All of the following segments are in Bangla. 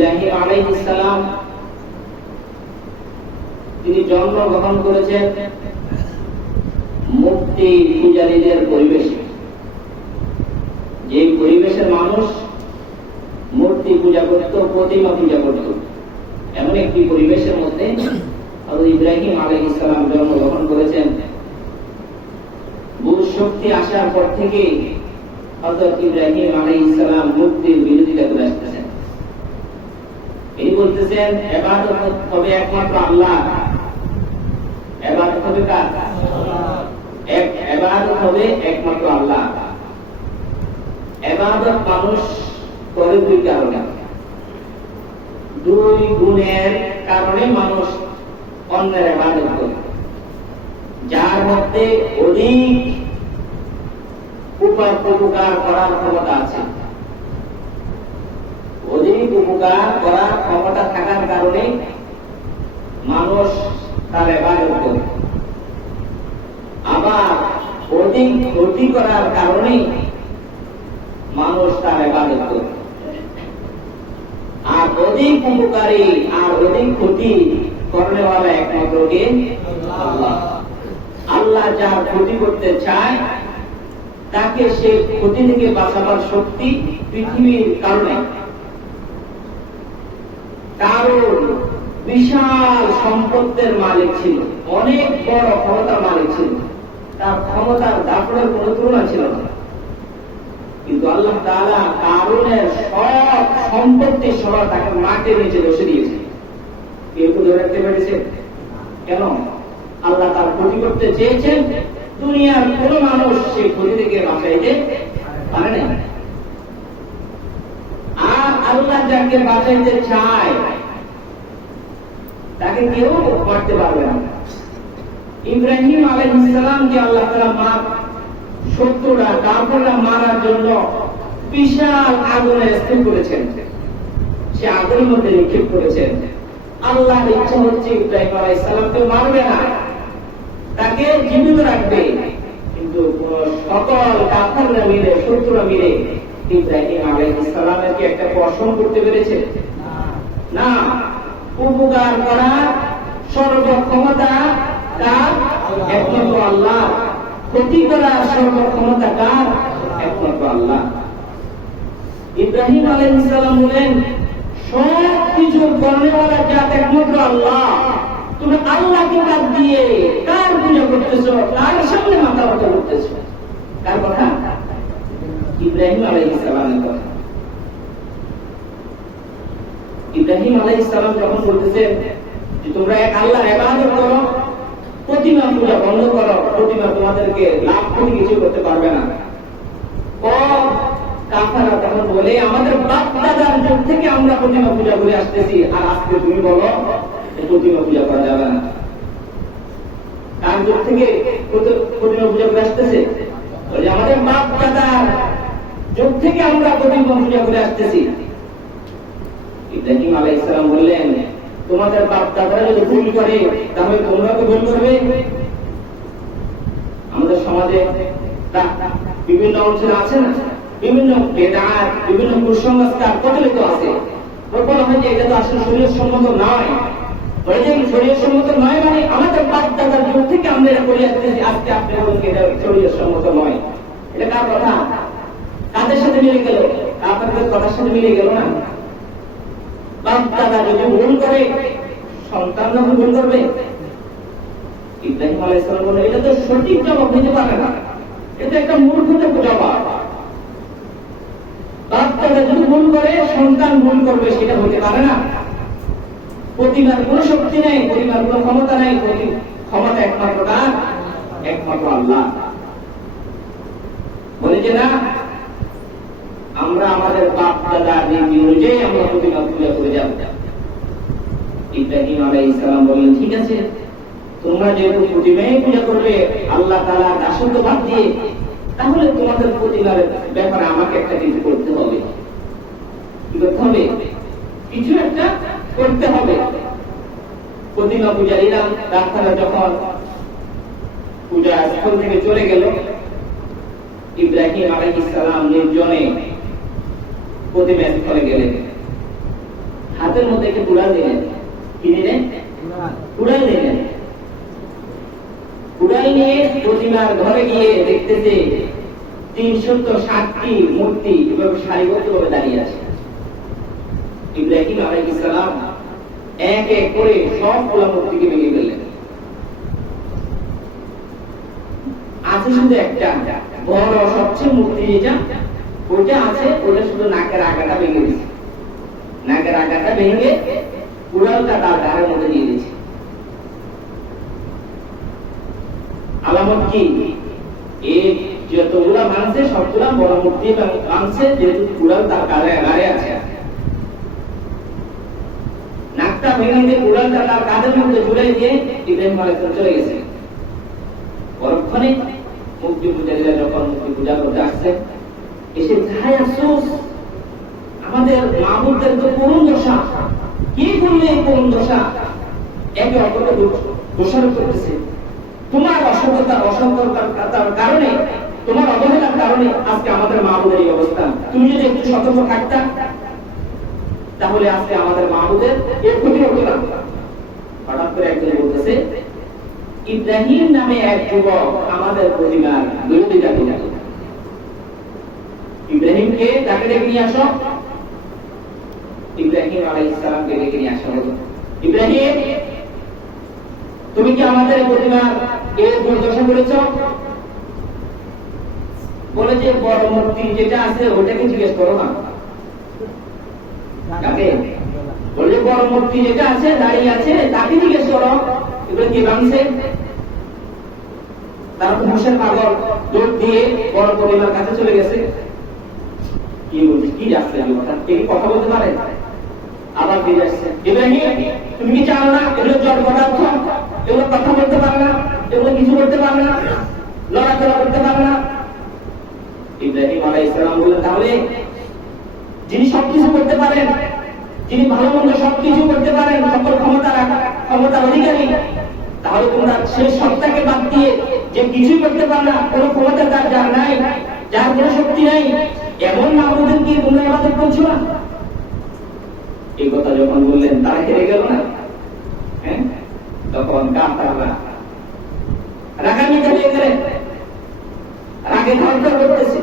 ইব্রাহিম আলাইহিস সালাম তিনি জন্মগ্রহণ করেছেন মূর্তি পূজারীদের পরিবেশে। যে পরিবেশের মানুষ মূর্তি পূজা করত, প্রতিমা পূজা করত, এমন একটি পরিবেশের মধ্যে হযরত ইব্রাহিম আলাইহিস সালাম জন্মগ্রহণ করেছেন। বুঝ শক্তি আসার পর থেকে হযরত ইব্রাহিম আলাইহিস সালাম মূর্তির বিরোধিতা করে আসতেছেন। তিনি বলতেছেন ইবাদত হবে একমাত্র আল্লাহ। ইবাদত হবে কার? ইবাদত হবে একমাত্র আল্লাহ। ইবাদত মানুষ করে দুই কারণে, দুই গুণের কারণে মানুষ অন্যের ইবাদত করে। যার মধ্যে অধিক উপকার করার ক্ষমতা আছে, অধিক উপকার করার ক্ষমতা থাকার কারণে মানুষ তার ইবাদত করে। আবার অধিক ক্ষতি করার কারণে মানুষ তার ইবাদত করে। আর অধিক উপকারী আর অধিক ক্ষতি করনে वाला একমাত্র কে? আল্লাহ। আল্লাহ যার ক্ষতি করতে চায় তাকে সে ক্ষতি থেকে বাঁচাবার শক্তি পৃথিবীর কারণে। কারণ বিশাল সম্পদের মালিক ছিল, অনেক বড় ক্ষমতার মালিক ছিল, তার ক্ষমতার দাপটের কোন তুলনা ছিল না। কিন্তু আল্লাহ তাআলা কারুনের সব সম্পত্তি সহ তাকে মাটির নিচে বসে দিয়েছে। কেউ তো ধরে রাখতে পেরেছে? কেন? আল্লাহ তার ক্ষতি করতে চেয়েছেন, দুনিয়ার কোন মানুষ সেই ক্ষতি থেকে বাঁচাইতে পারে না। আর আল্লাহ যাকে বাঁচাইতে চায় তাকে কেউ মারতে পারবে না। ইব্রাহিম আলাইহিস সালামকে আল্লাহ তাআলা শত্রুরা কাফেররা মারার জন্য বিশাল আগুনে স্থির করেছেন, সে আগুনের মধ্যে নিক্ষেপ করেছেন। আল্লাহর ইচ্ছা হচ্ছে ইব্রাহিম আলাইহিস সালামকে মারবে না, তাকে জীবিত রাখবে। কিন্তু সকল কাফেররা মিলে, শত্রুরা মিলে ইব্রাহিম আলাইহিস সালামের কি একটা কসম করতে পেরেছে? না। উপকার করার সর্বক্ষমতা কার? একমাত্র আল্লাহ। ক্ষতি করার সর্বক্ষমতা কার? একমাত্র আল্লাহ। ইব্রাহিম আলাইহিস সালাম বলেন সব কিছু করনেওয়ালা জাত একমাত্র আল্লাহ। তুমি আল্লাহকে বাদ দিয়ে কার পূজা করতেছো, কার সামনে মাথা নত করতেছো? কার কথা? ইব্রাহিম আলাইহিস সালামের কথা। ইব্রাহিম আলাইহিস সালাম যখন বলতেছেন যে তোমরা এক আল্লাহর ইবাদত করো, প্রতিমা পূজা বন্ধ করো, প্রতিমা তোমাদেরকে লাভ ক্ষতি কিছু করতে পারবে না। কাফেররা তখন বলে আমাদের বাপ দাদার যুগ থেকে আমরা প্রতিমা পূজা করে আসতেছি, আর আজকে তুমি বলো প্রতিমা পূজা করা যাবে না। কার যুগ থেকে প্রতিমা পূজা করে আসতেছে? আমাদের বাপ দাদার যুগ থেকে আমরা প্রতিমা পূজা করে আসতেছি। ইব্রাহিম আলাইহিস সালাম বললেন তোমাদের বাপ দাদারা যদি ভুল করে তাহলে তোমরা তো ভুল করবে। আমাদের সমাজে বিভিন্ন অঞ্চলে আছে না, বিভিন্ন বেদাত, বিভিন্ন কুসংস্কার প্রচলিত আছে। বলা হয় যে এটা তো আসলে শরীয়ত সম্মত নয়। শরীয়ত সম্মত নয় মানে আমাদের বাপ দাদার যুগ থেকে আমরা এটা করে আসতেছি, আজকে আপনি বলুন এটা শরীয়ত সম্মত নয়। এটা কার কথা? কাদের সাথে মিলে গেল? আপনাদের কথার সাথে মিলে গেল না? বাপ দাদা যদি ভুল করে সন্তানরা ভুল করবে? ইব্রাহিম আলাইহিস সালাম বলে এটা তো সঠিক জবাব দিতে পারে না, এটা একটা মূর্খতার জবাব। বাপ দাদা যদি ভুল করে সন্তান ভুল করবে সেটা হতে পারে না। প্রতিমার কোন শক্তি নেই, প্রতিমার কোন ক্ষমতা নেই, ক্ষমতা একমাত্র কার? একমাত্র আল্লাহ। বলে যে না আমরা আমাদের বাপ দাদার নীতি অনুযায়ী আমরা প্রতিমা পূজা করে যাব। ইব্রাহিম আলাইহিস সালাম বললেন ঠিক আছে, তোমরা যেহেতু প্রতিমাই পূজা করবে আল্লাহ তাআলার দাসত্ব বাদ দিয়ে, তাহলে তোমাদের প্রতিমার ব্যাপারে আমাকে একটা কিছু করতে হবে। কি করতে হবে? কিছু একটা করতে হবে। প্রতিমা পূজারীরা ডাক্তাররা যখন পূজা স্থল থেকে চলে গেল, ইব্রাহিম আলাইহিস সালাম নির্জনে প্রতিমা স্থলে গেলেন। হাতের মধ্যে একটা কুড়াল দিলেন। কি দিলেন? কুড়াল দিলেন। কুড়াল নিয়ে প্রতিমার ঘরে গিয়ে দেখতেছে 360টি মূর্তি এভাবে সারিবদ্ধভাবে দাঁড়িয়ে আছে। ইব্রাহিম আলাইহিস সালাম এক এক করে সবগুলো মূর্তিকে ভেঙে ফেললেন। আছে শুধু একটা বড় সবচেয়ে মূর্তি যেটা ওইটা আছে, ওটা শুধু নাকের আগাটা ভেঙে দিচ্ছে। নাকের আগাটা ভেঙে কুড়ালটা তার গাড়ির মধ্যে দিয়ে দিচ্ছে। আলামত কি? এই যতগুলা ভাঙছে সবগুলা বড় মূর্তি ভাঙছে, যেহেতু কুড়াল তার গাড়ে আছে। নাকটা ভেঙে দিয়ে কুড়ালটা তার কাঁধের মধ্যে ঝুলে দিয়ে ইব্রাহিম আলাইহিস সালাম চলে গেছে। পরক্ষণে মূর্তি পূজারীরা যখন মূর্তি পূজা করতে আসছে, এসে যাই আফসোস, আমাদের মাহবুবদের তো করুণ দশা, কি করলে এই করুণ দশা? একে অপরকে দোষারোপ করতেছে। তোমার অসতর্কতার কারণে, তোমার অবহেলার কারণে আজকে আমাদের মাহবুদের এই অবস্থা। তুমি যদি একটু সতর্ক থাকতা তাহলে আজকে আমাদের মাহবুদের এর ক্ষতি হতো না। হঠাৎ করে একজন বলতেছে, ইব্রাহিম নামে এক যুবক আমাদের প্রতিমার বিরোধিতা করে। ইব্রাহিমকে তাকে ডেকে নিয়ে আসো। ইব্রাহিম আলাইহিস সালামকে ডেকে নিয়ে আসা হলো। ইব্রাহিম, তুমি কি আমাদের প্রতিমার এই দুর্দশা করেছ? বলে যে বড় মূর্তি যেটা আছে ওটাকে জিজ্ঞেস করো না। কাকে? বলে বড় মূর্তি যেটা আছে দাঁড়িয়ে আছে তাকে জিজ্ঞেস করো এগুলো কি ভাঙছে। তারা তো হুঁশের পাগল, দৌড় দিয়ে বড় প্রতিমার কাছে চলে গেছে। কি বলছে? কি যাচ্ছে কথা বলতে পারে? আবার ফিরে আসছে। ইব্রাহিম, তুমি কি জানো না এগুলো জড় পদার্থ, এগুলো কথা বলতে পারে না, এগুলো কিছু করতে পারে না, লড়াচড়া করতে পারে না। ইব্রাহিম আলাইহিস সালাম বললেন, তাহলে যিনি সবকিছু করতে পারেন, যিনি ভালো মন্দ সবকিছু করতে পারেন, সকল ক্ষমতার অধিকারী, তাহলে তোমরা সেই সত্তাকে বাদ দিয়ে যে কিছুই করতে পারে না, কোনো ক্ষমতা যার নাই, যার কোনো শক্তি নাই, এমন মাহবুদের কি তোমরা ইবাদত করছো না? এই কথা যখন বললেন তারা হেরে গেল না? হ্যাঁ, তখন কাফেররা রাগান্বিত হয়ে গেলেন, রাগে ধরধর করতেছে।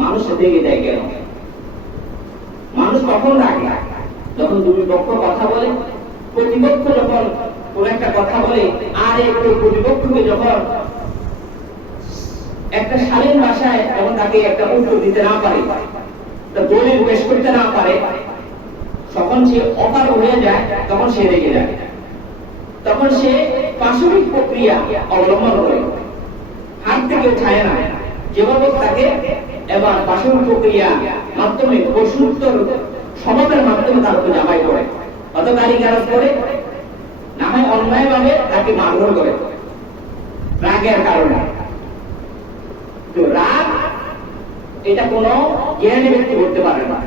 মানুষ দেখে দেয় কেন? মানুষ কখন রাগে? যখন দুই পক্ষ কথা বলে, প্রতিপক্ষ যখন কোন একটা কথা বলে, আর একটু প্রতিপক্ষকে যখন একটা শালীন ভাষায় যখন তাকে একটা উত্তর দিতে না পারে, দলিল পেশ করতে না পারে, তখন সে অপার হয়ে যায়, তখন সে রেগে যায়, তখন সে পাশবিক প্রক্রিয়া অবলম্বন করে, হাত থেকে ছায় না, যেভাবে তাকে এবার পাশবিক প্রক্রিয়া মাধ্যমে প্রশ্নোত্তর সমাবের মাধ্যমে তার উপর জামাই করে, অত গালিগালাজ করে, না হয় অন্যায় ভাবে তাকে মারধর করে রাগের কারণে। তো রাগ এটা কোন জ্ঞানী ব্যক্তি করতে পারে না।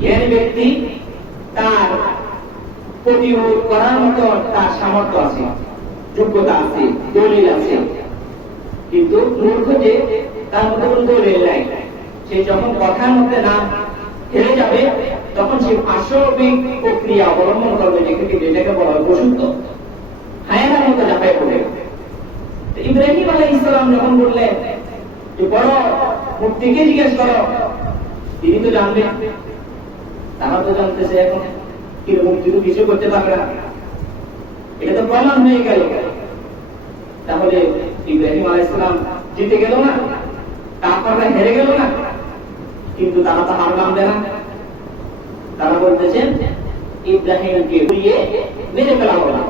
জ্ঞানী ব্যক্তি তার প্রতিরোধ করার মতো তার সামর্থ্য আছে, যোগ্যতা আছে, দলিল আছে। কিন্তু মূর্খ যে তার মধ্যে কোন দলিল নাই, সে যখন কথার মধ্যে না হেরে যাবে, তখন সে পাশবিক প্রক্রিয়া অবলম্বন করবে, যেটাকে বলা হয় পশুত্ব, হায়ানার মতো ঝাঁপাই পড়ে। ইব্রাহিম আলাইহিস সালাম যখন বললেন যে বড় মূর্তিকে জিজ্ঞেস করো, তিনি তো জানবেন, তারা তো জানতেছে এখন মূর্তি তো কিছু করতে পারবে না, এটা তো প্রমাণ হয়ে গেল। তাহলে ইব্রাহিম আলাইহিস সালাম জিতে গেল না, কাফেররা হেরে গেল না? কিন্তু তারা তো হার মানবে না। তারা বলতেছেন ইব্রাহিমকে মেরে ফেলা হলো।